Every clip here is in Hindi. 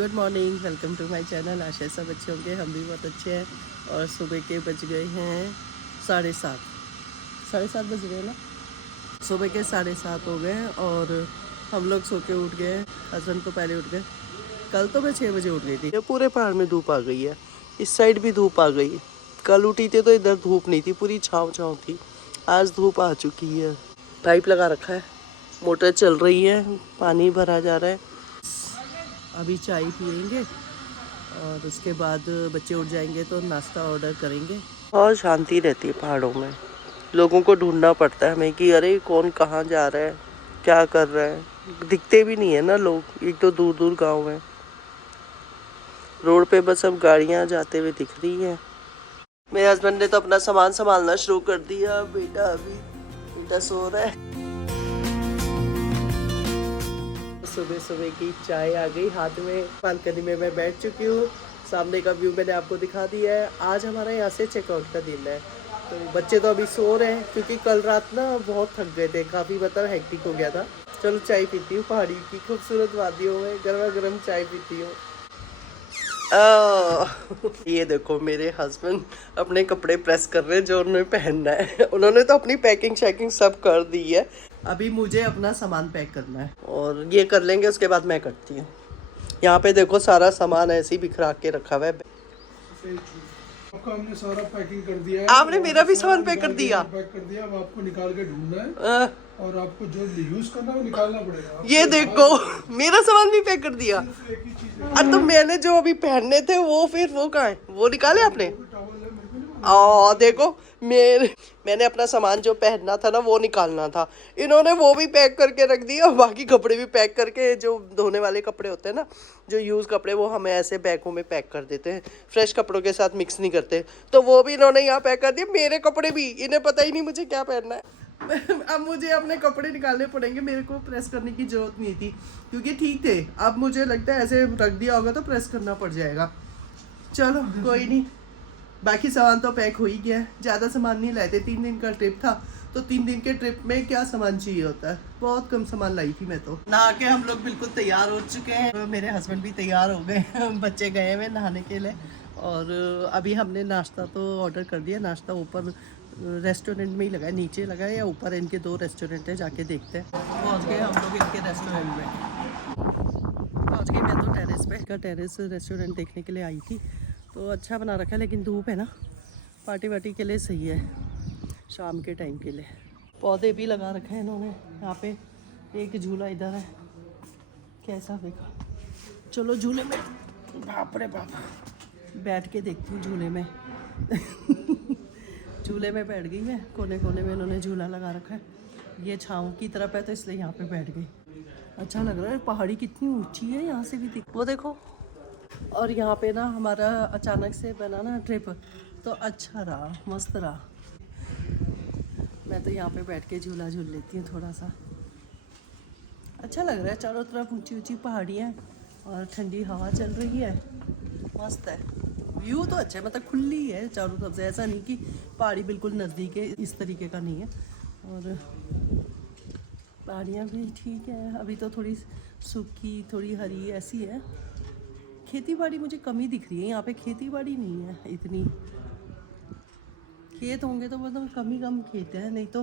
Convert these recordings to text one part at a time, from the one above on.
Good morning, welcome to my channel. आशा सब अच्छे होंगे, हम भी बहुत अच्छे हैं। और सुबह के बज गए हैं 7:30। 7:30 बज गए ना, सुबह के 7:30 हो गए हैं। और हम लोग सो के उठ गए, हस्बैंड तो पहले उठ गए। कल तो मैं 6 बजे उठ गई थी। पूरे पहाड़ में धूप आ गई है, इस साइड भी धूप आ गई। कल उठी थी तो इधर धूप नहीं थी, पूरी छाँव छाँव थी। आज धूप आ चुकी है। पाइप लगा रखा है, मोटर चल रही है, पानी भरा जा रहा है। अभी चाय पियेंगे और उसके बाद बच्चे उठ जाएंगे तो नाश्ता ऑर्डर करेंगे। और शांति रहती है पहाड़ों में। लोगों को ढूंढना पड़ता है हमें कि अरे कौन कहाँ जा रहा है, क्या कर रहा है। दिखते भी नहीं है ना लोग, एक तो दूर दूर गांव है। रोड पे बस अब गाड़ियाँ जाते हुए दिख रही हैं। मेरे हस्बैंड ने तो अपना सामान संभालना शुरू कर दिया। बेटा सो रहा है। सुबह सुबह की चाय आ गई हाथ में। बालकनी में मैं बैठ चुकी हूँ। सामने का व्यू मैंने आपको दिखा दिया है। आज हमारा यहाँ से चेकआउट का दिन है, तो बच्चे तो अभी सो रहे हैं क्योंकि कल रात ना बहुत थक गए थे, काफ़ी मतलब हेक्टिक हो गया था। चलो चाय पीती हूँ, पहाड़ी की खूबसूरत वादियों में गर्मा गर्म चाय पीती हूँ। ये देखो मेरे हस्बैंड अपने कपड़े प्रेस कर रहे हैं जो उन्हें पहनना है। उन्होंने तो अपनी पैकिंग शैकिंग सब कर दी है। अभी मुझे अपना सामान पैक करना है और ये कर लेंगे, उसके बाद मैं करती हूँ। यहाँ पे देखो सारा सामान ऐसे ही बिखरा के रखा हुआ है। आपका हमने सारा पैकिंग कर दिया है। आपने मेरा भी सामान पैक कर दिया? पैक कर दिया। अब आपको निकाल के ढूंढना है और आपको जो यूज करना है वो निकालना पड़ेगा। ये देखो मेरा सामान भी पैक कर दिया। एक ही चीज है। अरे तो मैंने जो अभी पहनने थे वो फिर वो कहाँ है, वो निकाले आपने? देखो मैंने अपना सामान जो पहनना था ना वो निकालना था, इन्होंने वो भी पैक करके रख दिया और बाकी कपड़े भी पैक करके, जो धोने वाले कपड़े होते हैं ना, जो यूज़ कपड़े, वो हमें ऐसे बैगों में पैक कर देते हैं, फ्रेश कपड़ों के साथ मिक्स नहीं करते। तो वो भी इन्होंने यहाँ पैक कर दिया। मेरे कपड़े भी, इन्हें पता ही नहीं मुझे क्या पहनना है। अब मुझे अपने कपड़े निकालने पड़ेंगे। मेरे को प्रेस करने की जरूरत नहीं थी क्योंकि ठीक थे। अब मुझे लगता है ऐसे रख दिया होगा तो प्रेस करना पड़ जाएगा। चलो कोई नहीं, बाकी सामान तो पैक हो ही गया है। ज़्यादा सामान नहीं लाए थे, 3 दिन का ट्रिप था, तो 3 दिन के ट्रिप में क्या सामान चाहिए होता है, बहुत कम सामान लाई थी मैं तो। नहा के हम लोग बिल्कुल तैयार हो चुके हैं। मेरे हस्बैंड भी तैयार हो गए। बच्चे गए हुए नहाने के लिए। और अभी हमने नाश्ता तो ऑर्डर कर दिया। नाश्ता ऊपर रेस्टोरेंट में ही लगा है, नीचे लगा है या ऊपर, इनके 2 रेस्टोरेंट है, जाके देखते हैं। पहुँच गए हम लोग इनके रेस्टोरेंट में। पहुँच गई मैं तो टेरेस पे। का टेरेस रेस्टोरेंट देखने के लिए आई थी, तो अच्छा बना रखा है, लेकिन धूप है ना, पार्टी वार्टी के लिए सही है, शाम के टाइम के लिए। पौधे भी लगा रखे हैं इन्होंने। यहाँ पे एक झूला इधर है, कैसा देखा। चलो झूले में, बाप रे बाप, बैठ के देखती हूँ झूले में। झूले में बैठ गई मैं। कोने कोने में इन्होंने झूला लगा रखा है। ये छाँव की तरफ है तो इसलिए यहाँ पे बैठ गई। अच्छा लग रहा है। पहाड़ी कितनी ऊंची है, यहाँ से भी दिख, वो देखो। और यहाँ पे ना हमारा अचानक से बना ना ट्रिप, तो अच्छा रहा, मस्त रहा। मैं तो यहाँ पे बैठ के झूला झूल लेती हूँ थोड़ा सा। अच्छा लग रहा है। चारों तरफ ऊंची ऊंची पहाड़ियाँ हैं और ठंडी हवा चल रही है, मस्त है। व्यू तो अच्छा है, मतलब खुली है चारों तरफ से, ऐसा नहीं कि पहाड़ी बिल्कुल नज़दीक है, इस तरीके का नहीं है। और पहाड़ियाँ भी ठीक है, अभी तो थोड़ी सूखी थोड़ी हरी ऐसी है। खेती बाड़ी मुझे कम ही दिख रही है यहाँ पे। खेती बाड़ी नहीं है इतनी। खेत होंगे तो मतलब कम खेत है, नहीं तो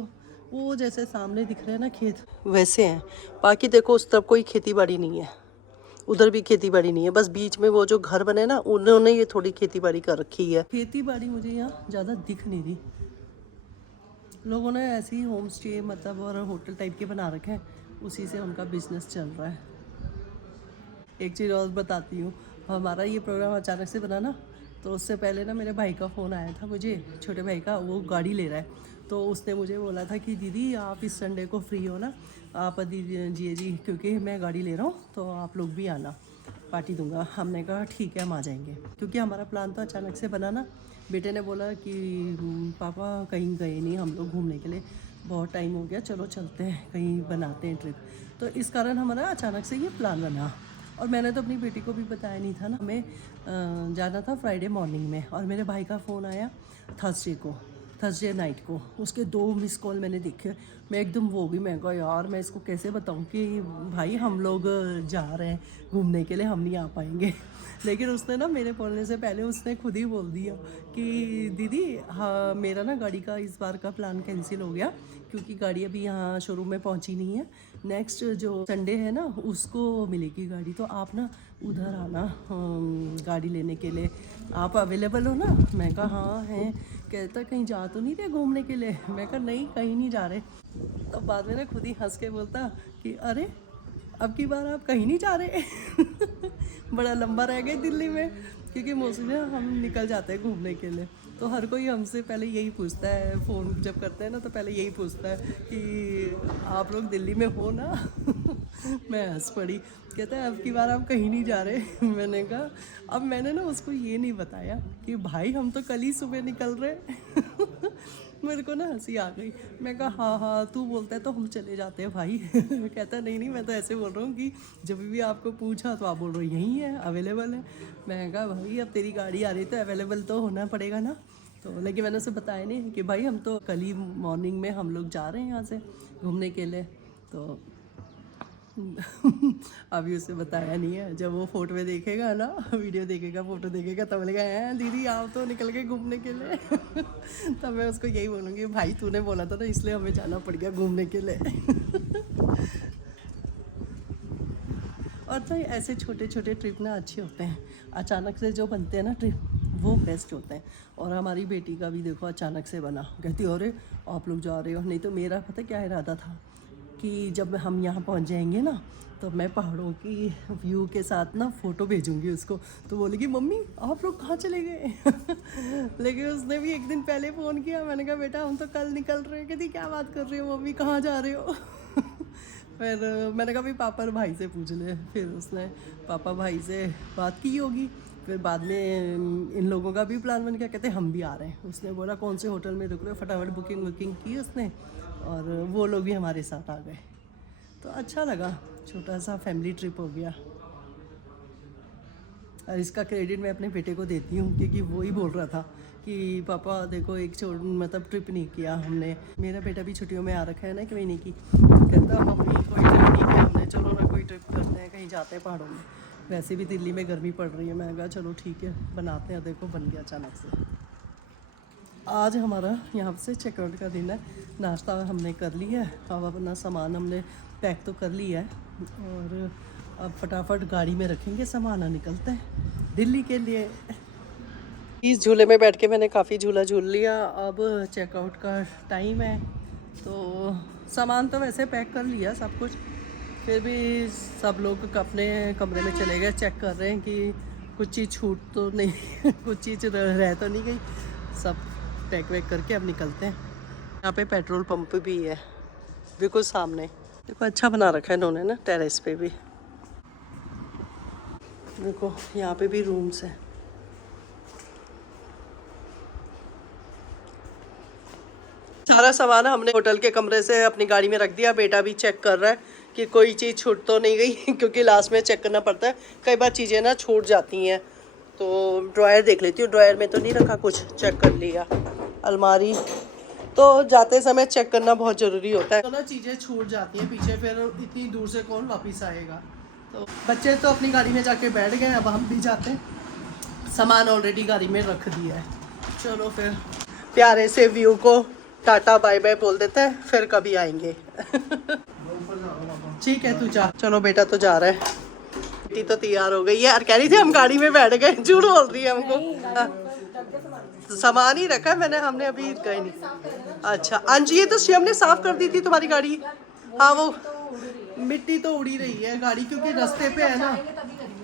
वो जैसे सामने दिख रहे हैं ना खेत, वैसे हैं। बाकी देखो उस तरफ कोई खेती बाड़ी नहीं है, उधर भी खेती बाड़ी नहीं है। बस बीच में वो जो घर बने ना, उन्होंने ये थोड़ी खेती बाड़ी कर रखी है। खेती बाड़ी मुझे यहाँ ज़्यादा दिख नहीं रही। लोगों ने ऐसे ही होम स्टे मतलब और होटल टाइप के बना रखे हैं, उसी से उनका बिजनेस चल रहा है। एक चीज़ और बताती हूँ, हमारा ये प्रोग्राम अचानक से बना ना, तो उससे पहले ना मेरे भाई का फ़ोन आया था मुझे, छोटे भाई का। वो गाड़ी ले रहा है, तो उसने मुझे बोला था कि दीदी आप इस संडे को फ्री हो ना, आप दीदी जी क्योंकि मैं गाड़ी ले रहा हूँ तो आप लोग भी आना, पार्टी दूंगा। हमने कहा ठीक है, हम आ जाएंगे, क्योंकि हमारा प्लान तो अचानक से बना ना। बेटे ने बोला कि पापा कहीं गए नहीं हम लोग घूमने के लिए, बहुत टाइम हो गया, चलो चलते हैं कहीं, बनाते हैं ट्रिप। तो इस कारण हमारा अचानक से ये प्लान बना। और मैंने तो अपनी बेटी को भी बताया नहीं था ना। हमें जाना था फ्राइडे मॉर्निंग में, और मेरे भाई का फ़ोन आया थर्सडे को। थर्सडे नाइट को। उसके 2 मिस कॉल मैंने देखे, मैं एकदम वो भी, मैं कहा यार मैं इसको कैसे बताऊं कि भाई हम लोग जा रहे हैं घूमने के लिए, हम नहीं आ पाएंगे। लेकिन उसने ना मेरे बोलने से पहले उसने खुद ही बोल दिया कि दीदी हाँ मेरा ना गाड़ी का इस बार का प्लान कैंसिल हो गया, क्योंकि गाड़ी अभी यहाँ शोरूम में पहुँची नहीं है। नेक्स्ट जो संडे है ना उसको मिलेगी गाड़ी, तो आप ना उधर आना गाड़ी लेने के लिए, आप अवेलेबल हो ना? मैं कहा हाँ हैं। कहता कहीं जा तो नहीं रहे घूमने के लिए? मैं कहा नहीं कहीं नहीं जा रहे। तब बाद में ना खुद ही हंस के बोलता कि अरे अब की बार आप कहीं नहीं जा रहे। बड़ा लंबा रह गए दिल्ली में, क्योंकि मोस्टली हम निकल जाते हैं घूमने के लिए, तो हर कोई हमसे पहले यही पूछता है, फ़ोन जब करते हैं ना तो पहले यही पूछता है कि आप लोग दिल्ली में हो ना? मैं हंस पड़ी। कहता है अब की बार आप कहीं नहीं जा रहे। मैंने कहा अब मैंने ना उसको ये नहीं बताया कि भाई हम तो कल ही सुबह निकल रहे। मेरे को ना हंसी आ गई। मैं कहा हाँ हाँ तू बोलता है तो हम चले जाते हैं भाई। कहता नहीं नहीं मैं तो ऐसे बोल रहा हूँ कि जब भी आपको पूछा तो आप बोल रहे हो यहीं है अवेलेबल है। मैं कहा भाई अब तेरी गाड़ी आ रही तो अवेलेबल तो होना पड़ेगा ना। तो लेकिन मैंने उसे बताया नहीं कि भाई हम तो कल ही मॉर्निंग में हम लोग जा रहे हैं यहाँ से घूमने के लिए। तो अभी उसे बताया नहीं है। जब वो फोटो में देखेगा ना, वीडियो देखेगा, फोटो देखेगा, तब बोलेगा हैं दीदी आप तो निकल गए घूमने के लिए। तब मैं उसको यही बोलूँगी भाई तूने बोला था ना इसलिए हमें जाना पड़ गया घूमने के लिए। और तो ऐसे छोटे छोटे ट्रिप ना अच्छे होते हैं, अचानक से जो बनते हैं ना ट्रिप वो बेस्ट होते हैं। और हमारी बेटी का भी देखो अचानक से बना, कहती अरे आप लोग जा रहे हो। नहीं तो मेरा पता क्या इरादा था कि जब हम यहाँ पहुँच जाएंगे ना तो मैं पहाड़ों की व्यू के साथ ना फ़ोटो भेजूँगी उसको। तो बोलेगी मम्मी आप लोग कहाँ चले गए? लेकिन उसने भी एक दिन पहले फ़ोन किया। मैंने कहा बेटा हम तो कल निकल रहे हैं। कहती क्या बात कर रहे हो मम्मी कहाँ जा रहे हो? फिर मैंने कहा भाई पापा और भाई से पूछ ले। फिर उसने पापा भाई से बात की होगी। फिर बाद में इन लोगों का भी प्लान बन गया, कहते हम भी आ रहे हैं। उसने बोला कौन से होटल में रुक रहे हो, फटाफट बुकिंग की उसने और वो लोग भी हमारे साथ आ गए। तो अच्छा लगा, छोटा सा फैमिली ट्रिप हो गया। और इसका क्रेडिट मैं अपने बेटे को देती हूँ क्योंकि वो ही बोल रहा था कि पापा देखो एक मतलब ट्रिप नहीं किया हमने। मेरा बेटा भी छुट्टियों में आ रखा है ना कि महीने की, कहता मम्मी कोई ट्रिप नहीं किया हमने, चलो ना कोई ट्रिप करते हैं कहीं जाते हैं पहाड़ों में। वैसे भी दिल्ली में गर्मी पड़ रही है। मैंने कहा चलो ठीक है बनाते हैं। देखो बन गया अचानक से। आज हमारा यहाँ से चेकआउट का दिन है। नाश्ता हमने कर लिया है, अब अपना सामान हमने पैक तो कर लिया है और अब फटाफट गाड़ी में रखेंगे सामान और निकलते हैं दिल्ली के लिए। इस झूले में बैठ के मैंने काफ़ी झूला झूल लिया। अब चेकआउट का टाइम है तो सामान तो वैसे पैक कर लिया सब कुछ, फिर भी सब लोग अपने कमरे में चले गए। चेक कर रहे हैं कि कुछ चीज़ छूट तो नहीं कुछ चीज़ रह तो नहीं गई। सब पैक वैक करके अब निकलते हैं। यहाँ पे पेट्रोल पंप भी है बिल्कुल सामने। देखो अच्छा बना रखा है इन्होंने ना टेरेस पे भी। देखो यहाँ पे भी रूम्स हैं। सारा सामान हमने होटल के कमरे से अपनी गाड़ी में रख दिया। बेटा भी चेक कर रहा है कि कोई चीज़ छूट तो नहीं गई क्योंकि लास्ट में चेक करना पड़ता है। कई बार चीज़ें ना छूट जाती हैं। तो ड्रायर देख लेती हूँ, ड्रायर में तो नहीं रखा कुछ, चेक कर लिया। अलमारी तो जाते समय चेक करना बहुत ज़रूरी होता है। तो ना चीज़ें छूट जाती हैं पीछे, फिर इतनी दूर से कौन वापस आएगा। तो बच्चे तो अपनी गाड़ी में जाके बैठ गए, अब हम भी जाते हैं। सामान ऑलरेडी गाड़ी में रख दिया है। चलो फिर प्यारे से व्यू को टाटा बाय बाय बोल देते हैं, फिर कभी आएंगे। ठीक है तू जा। चलो बेटा तो जा रहा है। बेटी तो तैयार हो गई है और कह रही थी हम गाड़ी में बैठ गए। झूठ बोल रही है हमको। सामान ही रखा है मैंने, हमने अभी गए नहीं। अच्छा अंजी ये तो शिवम ने साफ कर दी थी तुम्हारी गाड़ी। हाँ वो मिट्टी तो उड़ी रही है गाड़ी क्योंकि रास्ते पे है ना।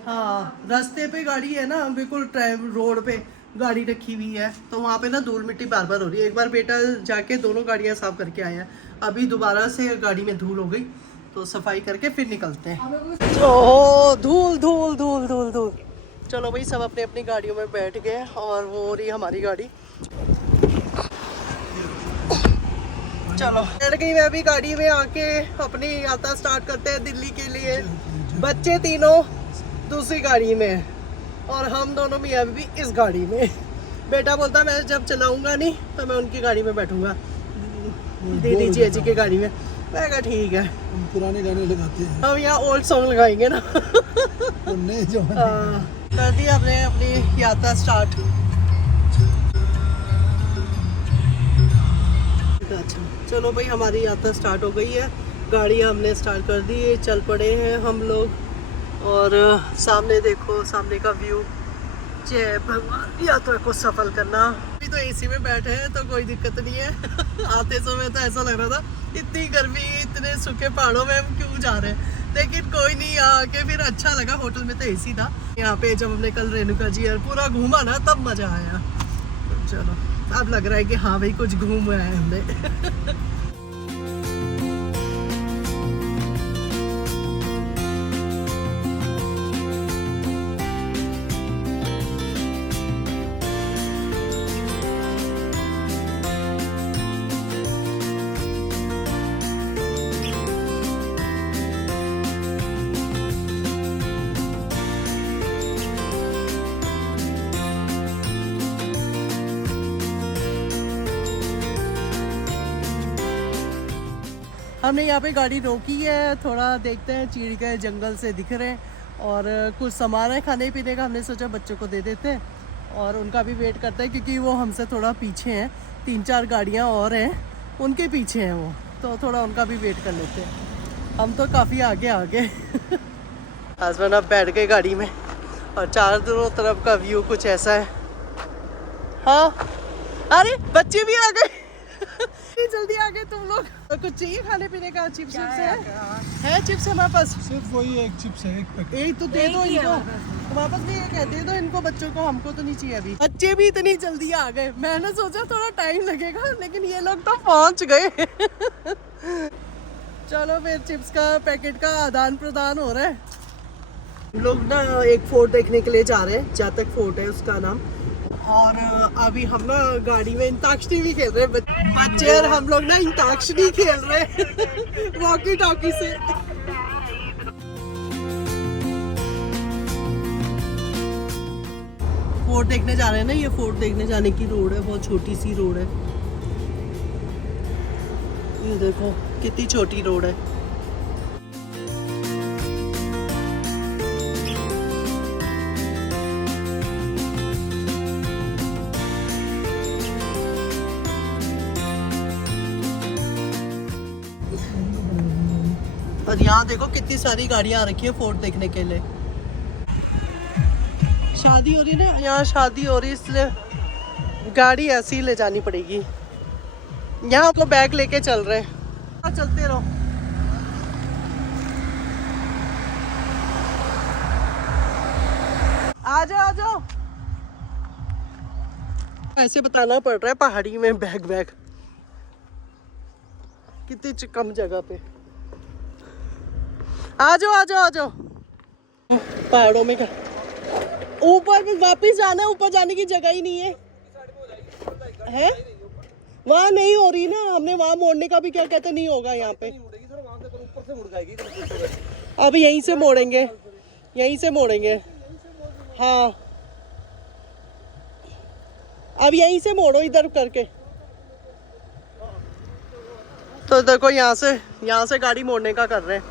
हाँ रास्ते पे गाड़ी है ना, बिल्कुल रोड पे गाड़ी रखी हुई है तो वहाँ पे ना धूल मिट्टी बार बार हो रही है। एक बार बेटा जाके दोनों गाड़ियाँ साफ करके आए हैं, अभी दोबारा से गाड़ी में धूल हो गई तो सफाई करके फिर निकलते हैं। ओह धूल धूल धूल धूल धूल। चलो भाई सब अपनी अपनी गाड़ियों में बैठ गए और वो हो रही हमारी गाड़ी। चलो बैठ गई मैं भी गाड़ी में, आके अपनी यात्रा स्टार्ट करते हैं दिल्ली के लिए। बच्चे तीनों दूसरी गाड़ी में और हम दोनों भी अभी इस गाड़ी में। बेटा बोलता मैं जब चलाऊंगा नहीं तो मैं उनकी गाड़ी में बैठूंगा, दे दीजिए जी की गाड़ी में। मैं कहा ठीक है, हम पुराने गाने लगाते हैं, हम यहाँ ओल्ड सॉन्ग लगाएंगे ना। तो नए जमाने। कर दी हमने अपनी यात्रा स्टार्ट। अच्छा चलो भाई, हमारी यात्रा स्टार्ट हो गई है, गाड़ी हमने स्टार्ट कर दी है, चल पड़े हैं हम लोग। और सामने देखो, सामने का व्यू। जय भगवान, यात्रा को सफल करना। अभी तो एसी में बैठे हैं तो कोई दिक्कत नहीं है। आते समय तो ऐसा लग रहा था इतनी गर्मी, इतने सूखे पहाड़ों में हम क्यों जा रहे हैं, लेकिन कोई नहीं, आके फिर अच्छा लगा। होटल में तो एसी था। यहाँ पे जब हमने कल रेणुका जी और पूरा घूमा ना, तब मजा आया। तो चलो अब लग रहा है कि हाँ भाई कुछ घूम रहे हैं हमने। हमने यहाँ पे गाड़ी रोकी है, थोड़ा देखते हैं, चीड़ के जंगल से दिख रहे हैं और कुछ सामान है खाने पीने का, हमने सोचा बच्चों को दे देते हैं और उनका भी वेट करते हैं क्योंकि वो हमसे थोड़ा पीछे हैं, 3-4 गाड़ियाँ और हैं उनके पीछे हैं वो, तो थोड़ा उनका भी वेट कर लेते हैं। हम तो काफ़ी आगे हस्बैंड अब बैठ गए गाड़ी में और चारों तरफ का व्यू कुछ ऐसा है। हाँ अरे बच्चे भी आ गए। जल्दी आ गए तुम लोग। तो कुछ चाहिए खाने पीने का? चिप्स है चिप्स हमारे पास, सिर्फ वही एक चिप्स है, एक पैकेट। एक तो दे दो इनको, हमारे पास भी एक है, दे दो इनको बच्चों को, हमको तो नहीं चाहिए अभी। बच्चे भी इतनी जल्दी आ गए, मैंने सोचा थोड़ा टाइम लगेगा लेकिन ये लोग तो पहुंच गए। चलो फिर चिप्स का पैकेट का आदान प्रदान हो रहा है। हम लोग ना एक फोर्ट देखने के लिए जा रहे हैं, जातक फोर्ट है उसका नाम। और अभी हम ना गाड़ी में अंताक्षरी भी खेल रहे हैं, बच्चे और हम लोग ना अंताक्षरी खेल रहे हैं वॉकी टॉकी से। फोर्ट देखने जा रहे हैं ना, ये फोर्ट देखने जाने की रोड है, बहुत छोटी सी रोड है, ये देखो कितनी छोटी रोड है। और यहाँ देखो कितनी सारी गाड़ियाँ आ रखी है फोर्ट देखने के लिए। शादी हो रही ना यहाँ, शादी हो रही इसलिए गाड़ी ऐसी ले जानी पड़ेगी। यहाँ आपको बैग लेके चल रहे हैं, चलते रहो। आ जाओ। ऐसे बताना पड़ रहा है पहाड़ी में बैग कितनी कम जगह पे। आ जाओ। पहाड़ों में का ऊपर वापस जाना है, ऊपर जाने की जगह ही नहीं है। वहाँ नहीं हो रही ना, हमने वहाँ मोड़ने का भी क्या कहते नहीं होगा यहाँ पे। अब यहीं से मोड़ेंगे। हाँ अब यहीं से मोड़ो इधर करके। तो देखो यहाँ से गाड़ी मोड़ने का कर रहे हैं,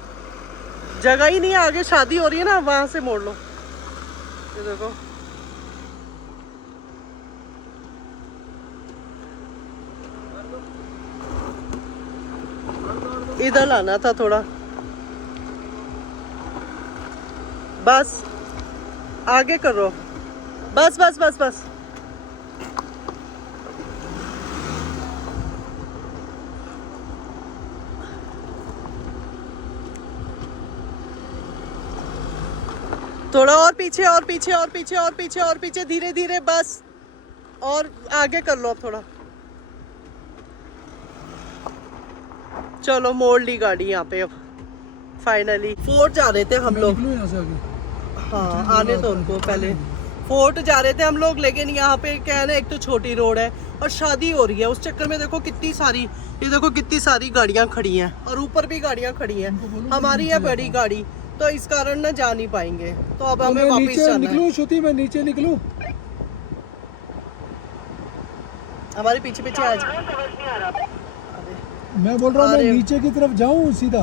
जगह ही नहीं है, आगे शादी हो रही है ना, वहां से मोड़ लो। ये देखो इधर लाना था थोड़ा, बस आगे करो, बस। थोड़ा और पीछे धीरे बस, और आगे कर लो अब थोड़ा। चलो मोड़ ली गाड़ी यहाँ पे। अब फाइनली फोर्ट जा रहे थे हम लोग। यहाँ से आगे। हाँ आने तो उनको पहले। फोर्ट जा रहे थे हम लोग, लेकिन यहाँ पे क्या है ना, एक तो छोटी रोड है और शादी हो रही है, उस चक्कर में देखो कितनी सारी गाड़ियाँ खड़ी हैं और ऊपर भी गाड़ियाँ खड़ी हैं। हमारी है बड़ी गाड़ी, तो इस कारण ना जा नहीं पाएंगे, तो अब हमें वापस जाना है। श्रुति मैं नीचे निकलूं? हमारे पीछे पीछे आ जा। मैं बोल रहा हूँ मैं अरे। नीचे की तरफ जाऊँ सीधा।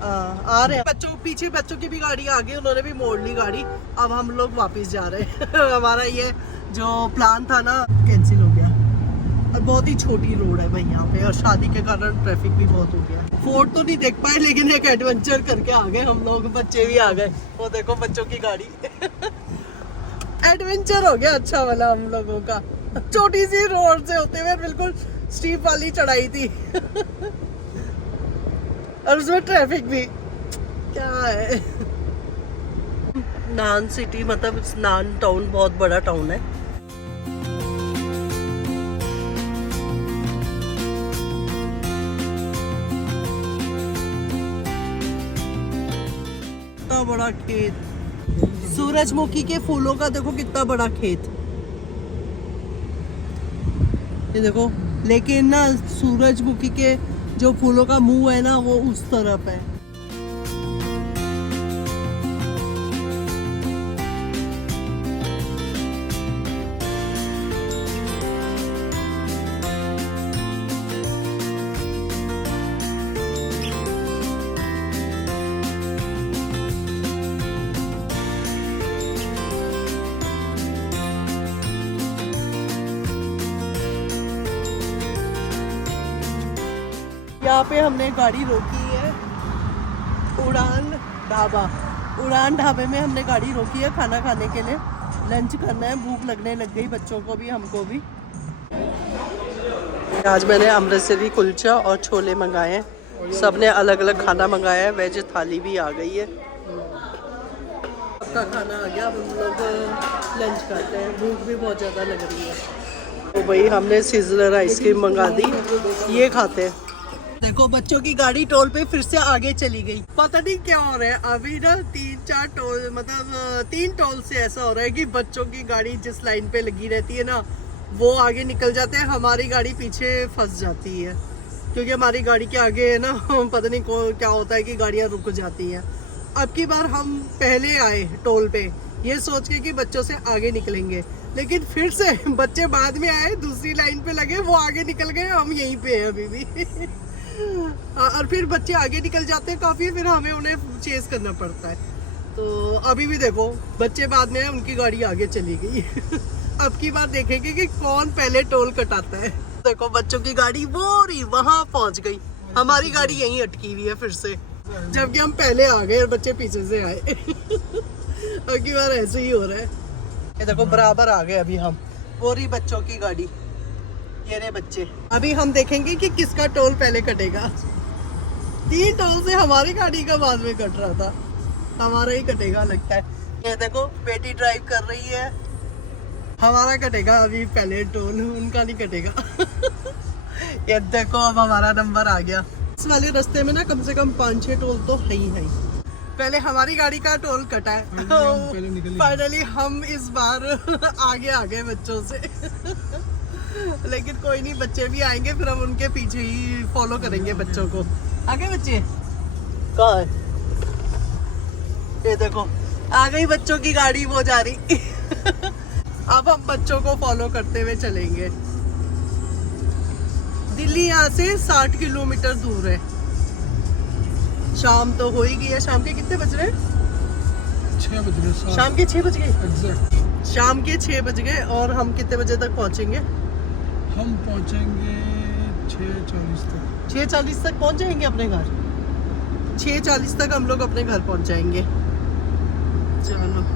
आ रहे हैं बच्चों पीछे, बच्चों की भी गाड़ी आ गई, उन्होंने भी मोड़ ली गाड़ी। अब हम लोग वापस जा रहे हैं हमारा ये जो प्लान था ना कैंसिल हो गया। और बहुत ही छोटी रोड है भाई यहाँ पे, और शादी के कारण ट्रैफिक भी बहुत हो गया। फोर्ट तो नहीं देख पाए, लेकिन एक एडवेंचर करके आ गए हम लोग, बच्चे भी आ गए। वो देखो बच्चों की गाड़ी एडवेंचर हो गया अच्छा वाला हम लोगों का। छोटी सी रोड से होते हुए बिल्कुल स्टीप वाली चढ़ाई थी और उसमें ट्रैफिक भी क्या है। नान सिटी मतलब नान टाउन बहुत बड़ा टाउन है। कितना बड़ा खेत, सूरजमुखी के फूलों का देखो कितना बड़ा खेत। ये देखो, लेकिन ना सूरजमुखी के जो फूलों का मुंह है ना वो उस तरफ है। यहाँ पे हमने गाड़ी रोकी है उड़ान ढाबा। उड़ान ढाबे में हमने गाड़ी रोकी है खाना खाने के लिए, लंच करना है। भूख लगने लग गई बच्चों को भी हमको भी। आज मैंने अमृतसरी कुलचा और छोले मंगाए हैं। सबने अलग अलग खाना मंगाया है, वेज थाली भी आ गई है। सबका खाना आ गया, अब हम लोग लंच करते हैं, भूख भी बहुत ज़्यादा लग रही है। तो भाई हमने सिजलर आइसक्रीम मंगा दी, ये खाते हैं। देखो बच्चों की गाड़ी टोल पे फिर से आगे चली गई, पता नहीं क्या हो रहा है। अभी ना 3-4 टोल मतलब 3 टोल से ऐसा हो रहा है कि बच्चों की गाड़ी जिस लाइन पे लगी रहती है ना वो आगे निकल जाते हैं, हमारी गाड़ी पीछे फंस जाती है। क्योंकि हमारी गाड़ी के आगे है ना पता नहीं क्या होता है कि गाड़ियाँ रुक जाती हैं। अब की बार हम पहले आए टोल पे ये सोच के कि बच्चों से आगे निकलेंगे, लेकिन फिर से बच्चे बाद में आए, दूसरी लाइन पे लगे, वो आगे निकल गए, हम यहीं पे हैं अभी भी और फिर बच्चे आगे निकल जाते हैं काफ़ी, फिर हमें उन्हें चेस करना पड़ता है। तो अभी भी देखो बच्चे बाद में आए, उनकी गाड़ी आगे चली गई अब की बार देखेंगे कि कौन पहले टोल कटाता है। देखो बच्चों की गाड़ी वो रही वहां पहुंच गई, हमारी गाड़ी यहीं अटकी हुई है फिर से, जबकि हम पहले आ गए और बच्चे पीछे से आए अब की बार ऐसे ही हो रहा है। ये देखो बराबर आ गए अभी हम, वो रही बच्चों की गाड़ी, ये रहे बच्चे। अभी हम देखेंगे कि किसका टोल पहले कटेगा। 3 टोल से हमारी गाड़ी का बाद में कट रहा था, हमारा ही कटेगा लगता है। ये देखो बेटी ड्राइव कर रही है, हमारा कटेगा अभी पहले टोल, उनका नहीं कटेगा ये देखो अब हमारा नंबर आ गया। इस वाले रास्ते में ना कम से कम 5-6 टोल तो है ही है। पहले हमारी गाड़ी का टोल कटा है, फाइनली हम इस बार आगे आ गए बच्चों से लेकिन कोई नहीं, बच्चे भी आएंगे फिर हम उनके पीछे ही फॉलो करेंगे बच्चों को। आगे बच्चे कहाँ है? ये देखो आ गई बच्चों की गाड़ी, वो जा रही अब हम बच्चों को फॉलो करते हुए चलेंगे। दिल्ली यहाँ से 60 किलोमीटर दूर है। शाम तो हो ही गई है। शाम के कितने बज रहे हैं? 6 बज रहे। शाम के 6 बज गए एग्जैक्ट। शाम के 6 बज गए। और हम कितने बजे तक पहुँचेंगे? हम पहुंचेंगे 6:40 तक। 6:40 तक पहुँच जाएंगे अपने घर। 6:40 तक हम लोग अपने घर पहुँच जाएंगे। चलो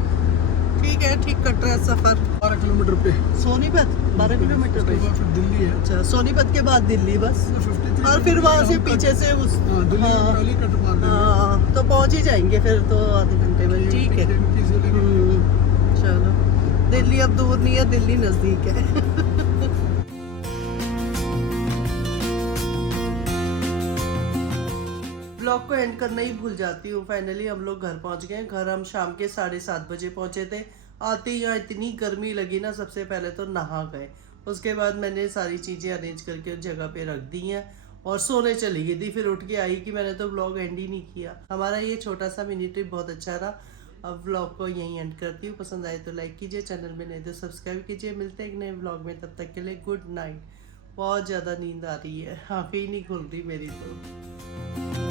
ठीक है, ठीक कट रहा है सफर। 12 किलोमीटर पे सोनीपत 12 किलोमीटर पे। फिर दिल्ली है। अच्छा, सोनीपत के बाद दिल्ली बस, 53 और फिर वहाँ से पीछे से उस दिल्ली वाली कट मार देंगे। हाँ तो पहुँच ही जाएंगे फिर तो आधे घंटे में। ठीक है चलो, दिल्ली अब दूर नहीं है, दिल्ली नजदीक है ब्लॉग को एंड करना ही भूल जाती हूँ। फाइनली हम लोग घर पहुँच गए। घर हम शाम के 7:30 बजे पहुँचे थे। आते ही यहाँ इतनी गर्मी लगी ना, सबसे पहले तो नहा गए, उसके बाद मैंने सारी चीज़ें अरेंज करके उस जगह पे रख दी हैं और सोने चली गई थी। फिर उठ के आई कि मैंने तो ब्लॉग एंड ही नहीं किया। हमारा ये छोटा सा मिनी ट्रिप बहुत अच्छा था। अब व्लॉग को यहीं एंड करती हूँ। पसंद आए तो लाइक कीजिए, चैनल में नहीं तो सब्सक्राइब कीजिए। मिलते हैं एक नए व्लॉग में, तब तक के लिए गुड नाइट। बहुत ज़्यादा नींद आ रही है, आँखें ही नहीं खुल रही मेरी तो।